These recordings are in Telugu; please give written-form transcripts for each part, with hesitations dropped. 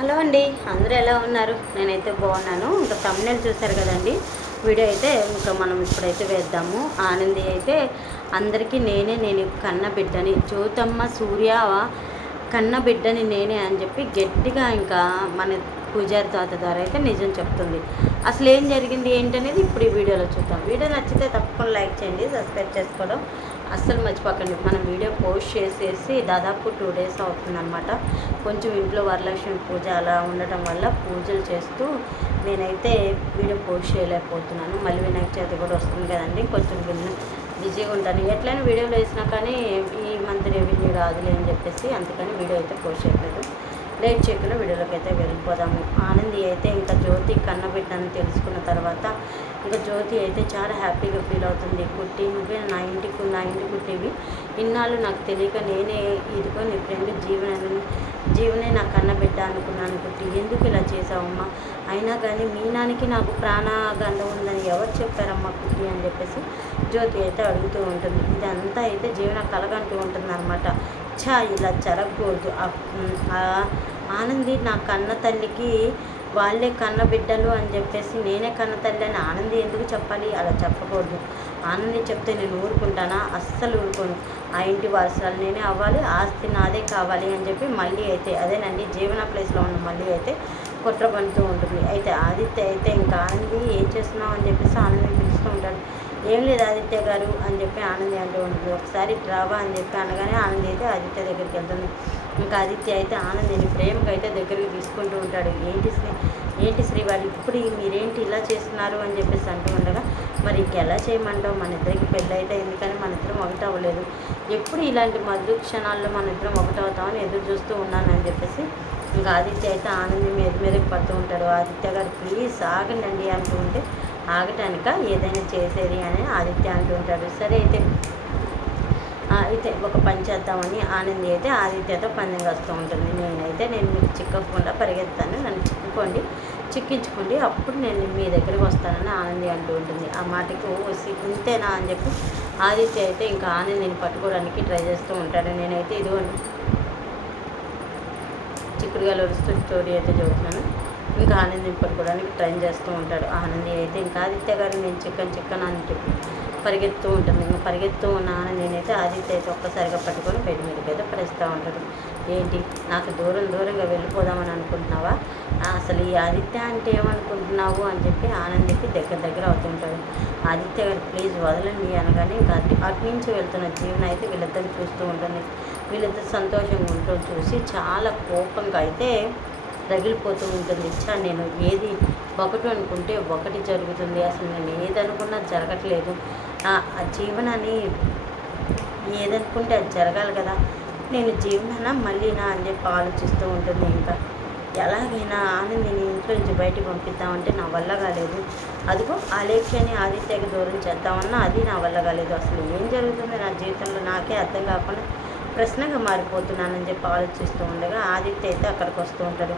హలో అండి, అందరూ ఎలా ఉన్నారు? నేనైతే బాగున్నాను. ఇంకా thumbnail చూశారు కదండి. వీడియో అయితే ఇంకా మనం ఇప్పుడైతే వేద్దాము. ఆనంది అయితే అందరికీ నేను కన్న బిడ్డని, జ్యోతమ్మ సూర్య కన్న బిడ్డని నేనే అని చెప్పి గట్టిగా ఇంకా మన పూజారి తాత ద్వారా అయితే నిజం చెప్తుంది. అసలు ఏం జరిగింది ఏంటనేది ఇప్పుడు ఈ వీడియోలో చూద్దాం. వీడియో నచ్చితే తప్పకుండా లైక్ చేయండి, సబ్స్క్రైబ్ చేసుకోవడం అస్సలు మర్చిపోకండి. మనం వీడియో పోస్ట్ చేసేసి దాదాపు 2 days అవుతుందన్నమాట. కొంచెం ఇంట్లో వరలక్ష్మి పూజ అలా ఉండటం వల్ల పూజలు చేస్తూ నేనైతే వీడియో పోస్ట్ చేయలేకపోతున్నాను. మళ్ళీ వినాయక చవితి కూడా వస్తుంది కదండి, కొంచెం బిజీగా ఉంటాను. ఎట్లయినా వీడియోలు వేసినా కానీ ఈ మంత్ రెవెన్యూ రాదులే అని చెప్పేసి అందుకని వీడియో అయితే పోస్ట్ చేయలేదు. లేట్ చేయకుండా వీడియోలోకి అయితే వెళ్ళిపోదాము. ఆనంది అయితే ఇంకా జ్యోతి కన్నబిడ్డని తెలుసుకున్న తర్వాత ఇంకా జ్యోతి అయితే చాలా హ్యాపీగా ఫీల్ అవుతుంది. కుట్టి నువ్వే నా ఇంటి కుట్టివి, ఇన్నాళ్ళు నాకు తెలియక నేనే ఇదిగో నీ ఫ్రెండ్ జీవనే నా కన్నబిడ్డ అనుకున్నాను కుట్టి, ఎందుకు ఇలా చేసావమ్మా? అయినా కానీ మీనానికి నాకు ప్రాణగండం ఉందని ఎవరు చెప్పారమ్మా కుట్టి అని చెప్పేసి జ్యోతి అయితే అడుగుతూ ఉంటుంది. ఇదంతా అయితే జీవన కలగంటూ ఉంటుంది అనమాట. ఇలా జరగకూడదు. ఆనంది నా కన్న తల్లికి వాళ్ళే కన్న బిడ్డలు అని చెప్పేసి నేనే కన్న తల్లి అని ఆనంది ఎందుకు చెప్పాలి? అలా చెప్పకూడదు. ఆనంది చెప్తే నేను ఊరుకుంటానా? అస్సలు ఊరుకోను. ఆ ఇంటి వారసురాలు నేనే అవ్వాలి, ఆస్తి నాదే కావాలి అని చెప్పి మళ్ళీ అయితే అదేనండి జీవన ప్లేస్లో ఉన్న మళ్ళీ అయితే కుట్ర పడుతూ ఉంటుంది. అయితే ఆదిత్య అయితే ఇంకా ఆనంది ఏం చేస్తున్నావు అని చెప్పేసి ఆనందిని పిలుస్తూ ఉంటాడు. ఏం లేదు ఆదిత్య గారు అని చెప్పి ఆనంది అంటూ ఉంటుంది. ఒకసారి రావా అని చెప్పి అనగానే ఆనంది అయితే ఆదిత్య దగ్గరికి వెళ్తుంది. ఇంకా ఆదిత్య అయితే ఆనందిని ప్రేమకు అయితే దగ్గరికి తీసుకుంటూ ఉంటాడు. ఏంటి శ్రీ వాళ్ళు ఇప్పుడు మీరేంటి ఇలా చేస్తున్నారు అని చెప్పేసి అంటూ ఉండగా, మరి ఇంకెలా చేయమంటావు? మన ఇద్దరికి పెళ్ళి అయితే ఎందుకని మన ఇద్దరం ఒకటి అవ్వలేదు, ఎప్పుడు ఇలాంటి మధుర క్షణాల్లో మన ఇద్దరం ఒకటి అవుతామని ఎదురు చూస్తూ ఉన్నాను అని చెప్పేసి ఇంకా ఆదిత్య అయితే ఆనంది మీదకి పడుతూ ఉంటాడు. ఆదిత్య గారు ప్లీజ్ ఆగండి అంటూ ఉంటే ఆగటానిక ఏదైనా చేసేది అని ఆదిత్య అంటూ ఉంటాడు. సరే అయితే ఒక పని చేద్దామని ఆనంది అయితే ఆదిత్యతో పందెం వస్తూ ఉంటుంది. నేను మీకు చిక్కకుండా పరిగెత్తాను, నన్ను చిక్కించుకోండి, అప్పుడు నేను మీ దగ్గరికి వస్తానని ఆనంది అంటూ ఉంటుంది. ఆ మాటకు వచ్చి ఇంతేనా అని చెప్పి ఆదిత్య అయితే ఇంకా ఆనందిని పట్టుకోవడానికి ట్రై చేస్తూ ఉంటాడు. నేనైతే ఇదిగోండి చిక్కుడుగాలు వస్తూ స్టోరీ అయితే చదువుతున్నాను. ఇంకా ఆనందిని పట్టుకోవడానికి ట్రై చేస్తూ ఉంటాడు. ఆనంది అయితే ఇంకా ఆదిత్య గారు నేను చిక్కన్ అని చెప్పి పరిగెత్తూ ఉంటుంది. ఇంకా పరిగెత్తూ ఉన్న నేనైతే ఆదిత్య అయితే ఒక్కసారిగా పట్టుకొని బెడ్ మీదకి అయితే పడేస్తూ ఉంటాడు. ఏంటి నాకు దూరంగా వెళ్ళిపోదామని అనుకుంటున్నావా? అసలు ఈ ఆదిత్య అంటే ఏమనుకుంటున్నావు అని చెప్పి ఆనందికి దగ్గర అవుతుంటాడు. ఆదిత్య గారు ప్లీజ్ వదలండి అనగానే ఇంకా అటు నుంచి వెళ్తున్న జీవన అయితే వీళ్ళిద్దరిని చూస్తూ ఉంటుంది. వీళ్ళిద్దరు సంతోషంగా ఉంటూ చూసి చాలా కోపంగా అయితే రగిలిపోతూ ఉంటుంది. నేను ఏది ఒకటి అనుకుంటే ఒకటి జరుగుతుంది, అసలు నేను ఏదనుకున్నా జరగట్లేదు, ఆ జీవనాన్ని ఏదనుకుంటే అది జరగాలి కదా, నేను జీవనాన మళ్ళీనా అని చెప్పి ఆలోచిస్తూ ఉంటుంది. ఇంకా ఎలాగైనా ఆనందిని ఇంట్లో నుంచి బయటికి పంపిద్దామంటే నా వల్ల కాలేదు. అదిగో ఆలేఖ్యాన్ని ఆదిత్యకి దూరం చేద్దామన్నా అది నా వల్ల కాలేదు. అసలు ఏం జరుగుతుంది నా జీవితంలో నాకే అర్థం కాకుండా ప్రశ్నగా మారిపోతున్నానని చెప్పి ఆలోచిస్తూ ఉండగా ఆదిత్య అయితే అక్కడికి వస్తూ ఉంటాడు.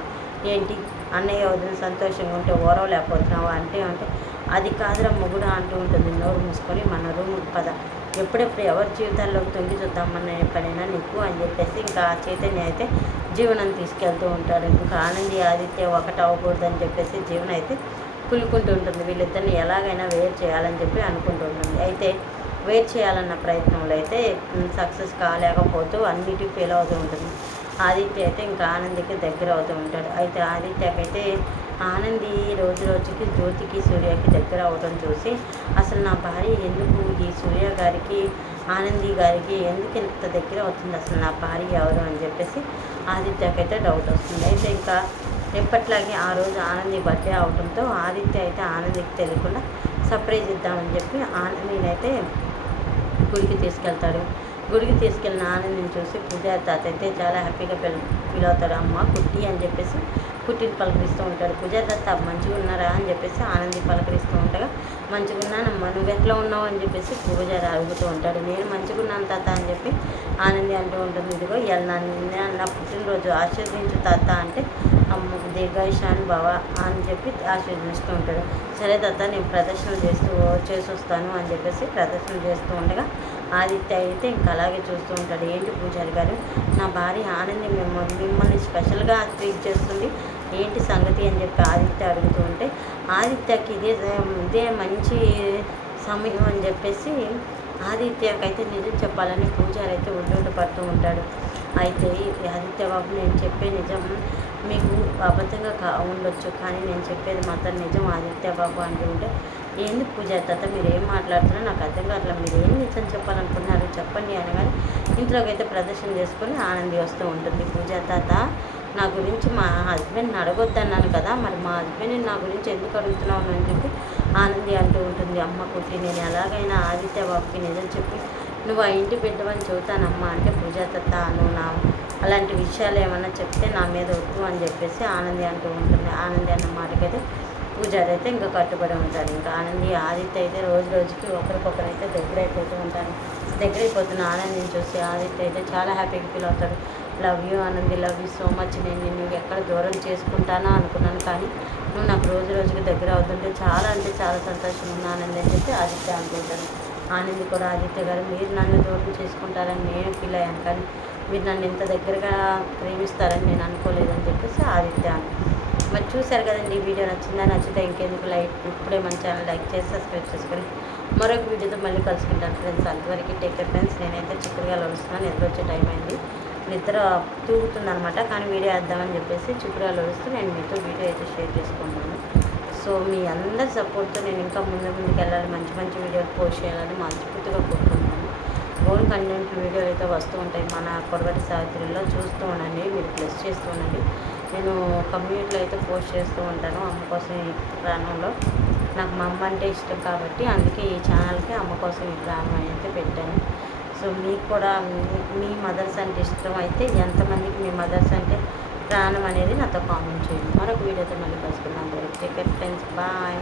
ఏంటి అన్నయ్య వదిన సంతోషంగా ఉంటే ఓరవలేకపోతున్నావా అంటే అది కాదురా మొగుడు అంటూ ఉంటుంది. నోరు మూసుకొని మన రూమ్కి పద, ఎప్పుడెప్పుడు ఎవరి జీవితాల్లో తొంగి చూద్దామన్న పనైనా నీకు అని చెప్పేసి ఇంకా చైతన్య అయితే జీవనం తీసుకెళ్తూ ఉంటాడు. ఇంకా ఆనంది ఆదిత్య ఒకటి అవ్వకూడదని చెప్పేసి జీవన అయితే కులుకుంటూ ఉంటుంది. వీళ్ళిద్దరిని ఎలాగైనా వేరు చేయాలని చెప్పి అనుకుంటూ ఉంటుంది. అయితే వేరు చేయాలన్న ప్రయత్నంలో అయితే సక్సెస్ కాలేకపోతూ అన్నిటికీ ఫెయిల్ అవుతూ ఉంటుంది. ఆదిత్య అయితే ఇంకా ఆనందికి దగ్గర అవుతూ ఉంటాడు. అయితే ఆదిత్యకైతే ఆనంది రోజుకి జ్యోతికి సూర్యకి దగ్గర అవడం చూసి అసలు నా భార్య ఎందుకు ఈ సూర్య గారికి ఆనంది గారికి ఎందుకు ఇంత దగ్గర అవుతుంది, అసలు నా భార్య ఎవరు అని చెప్పేసి ఆదిత్యకైతే డౌట్ వస్తుంది. అయితే ఇంకా ఎప్పట్లాగే ఆ రోజు ఆనంది బర్త్డే అవడంతో ఆదిత్య అయితే ఆనందికి తెలియకుండా సర్ప్రైజ్ ఇద్దామని చెప్పి ఆనందినైతే గుడికి తీసుకెళ్తాడు. గుడికి తీసుకెళ్ళిన ఆనందిని చూసి పూజారి తాత అయితే చాలా హ్యాపీగా ఫీల్ అవుతాడు. అమ్మ కుట్టి అని చెప్పేసి కుట్టిని పలకరిస్తూ ఉంటాడు. పూజారి తాత మంచిగా ఉన్నారా అని చెప్పేసి ఆనంది పలకరిస్తూ ఉండగా మంచిగా ఉన్నానమ్మా, నువ్వు ఎట్లా ఉన్నావు అని చెప్పేసి పూజారి అడుగుతూ ఉంటాడు. నేను మంచిగా ఉన్నాను తాత అని చెప్పి ఆనంది అంటూ ఉంటుంది. ఇదిగో ఇలా నా పుట్టినరోజు ఆశీర్వదించు తాత అంటే అమ్మ దీర్ఘాయుషాన్ని బావ అని చెప్పి ఆశీర్వదిస్తూ ఉంటాడు. సరే తాత నేను ప్రదర్శన చేసి వస్తాను అని చెప్పేసి ప్రదర్శన చేస్తూ ఉండగా ఆదిత్య అయితే ఇంకా అలాగే చూస్తూ ఉంటాడు. ఏంటి పూజారి గారు, నా భార్య ఆనంది మిమ్మల్ని స్పెషల్గా ట్రీట్ చేస్తుంది, ఏంటి సంగతి అని చెప్పి ఆదిత్య అడుగుతూ ఉంటే, ఆదిత్యకి ఇదే మంచి సమయం అని చెప్పేసి ఆదిత్యకైతే నిజం చెప్పాలని పూజారి అయితే ఉండి పడుతూ ఉంటాడు. అయితే ఆదిత్య బాబు, నేను చెప్పే నిజం మీకు అబద్ధంగా ఉండొచ్చు, కానీ నేను చెప్పేది మాత్రం నిజం ఆదిత్య బాబు అంటూ ఉంటే, ఏంది పూజారి తాత మీరు ఏం మాట్లాడుతున్నా నాకు అర్థం కావట్లేదు, మీరు ఏం నిజం చెప్పాలనుకుంటున్నారు చెప్పండి అనగానే ఇంట్లోకి అయితే ప్రదర్శన చేసుకొని ఆనంది వస్తూ ఉంటుంది. పూజారి తాత, నా గురించి మా హస్బెండ్ని అడగొద్దన్నాను కదా, మరి మా హస్బెండ్ని నా గురించి ఎందుకు అడుగుతున్నావు అని చెప్పి ఆనంది అంటూ ఉంటుంది. అమ్మ కుట్టి, నేను ఎలాగైనా ఆదిత్య బాబుకి నిజం చెప్పి నువ్వు ఆ ఇంటి బిడ్డవని చెబుతానమ్మా అంటే, పూజాతత్త నువ్వు నా అలాంటి విషయాలు ఏమన్నా చెప్తే నా మీద వద్దు అని చెప్పేసి ఆనంది అంటూ ఉంటుంది. ఆనంది అన్న మాటకైతే పూజారి అయితే ఇంకా కట్టుబడి ఉంటాడు. ఇంకా ఆనంది ఆదిత్య అయితే రోజు రోజుకి ఒకరికొకరు అయితే దగ్గరైపోతూ ఉంటారు. దగ్గరైపోతున్న ఆనందిని చూసి ఆదిత్య అయితే చాలా హ్యాపీగా ఫీల్ అవుతాడు. Love you Anandi, love you so much, నేను నిన్ను ఎక్కడ దూరం చేసుకుంటానా అనుకున్నాను, కానీ నువ్వు నాకు రోజు రోజుకి దగ్గర అవుతుంటే చాలా అంటే చాలా సంతోషంగా ఉంది ఆనంది అని చెప్పి ఆదిత్య అనుకుంటాను. ఆనంది కూడా, ఆదిత్య గారు మీరు నన్ను దూరం చేసుకుంటారని నేను ఫీల్ అయ్యాను, కానీ మీరు నన్ను ఇంత దగ్గరగా ప్రేమిస్తారని నేను అనుకోలేదని చెప్పేసి ఆదిత్య. మరి చూశారు కదండి, ఈ వీడియో నచ్చితే ఇంకెందుకు ఇప్పుడే మన ఛానల్ లైక్ చేసి సబ్స్క్రైబ్ చేసుకొని మరొక వీడియోతో మళ్ళీ కలుసుకుంటాను ఫ్రెండ్స్. అంతవరకు టేక్ కేర్ ఫ్రెండ్స్. నేనైతే చిక్కుడుగా వస్తున్నాను, నిద్ర వచ్చే టైం అయింది, నిద్ర తూగుతుందనమాట, కానీ వీడియో వేద్దామని చెప్పేసి చిక్కుడుగా వస్తూ నేను మీతో వీడియో అయితే షేర్ చేసుకుంటాను. సో మీ అందరి సపోర్ట్తో నేను ఇంకా ముందుకు వెళ్ళాలి, మంచి మంచి వీడియోలు పోస్ట్ చేయాలని మనస్ఫూర్తిగా కోరుకుంటున్నాను. ఓన్ కంటెంట్ వీడియోలు అయితే వస్తూ ఉంటాయి మన కొడవటి సావిత్రిలో, చూస్తూ ఉండండి, మీరు ప్లస్ చేస్తూ ఉండండి. నేను కమ్యూనిటీలో అయితే పోస్ట్ చేస్తూ ఉంటాను అమ్మ కోసం ఈ ప్రాణంలో. నాకు మా అమ్మ అంటే ఇష్టం కాబట్టి అందుకే ఈ ఛానల్కి అమ్మ కోసం ఈ ప్రాణం అయితే పెట్టాను. సో మీకు కూడా మీ మదర్స్ అంటే ఇష్టం అయితే ఎంతమందికి మీ మదర్స్ అంటే ప్రాణం అనేది నాతో కామెంట్ చేయండి. మరొక వీడియోతో మళ్ళీ కలుసుకుందాం. Take care friends, bye.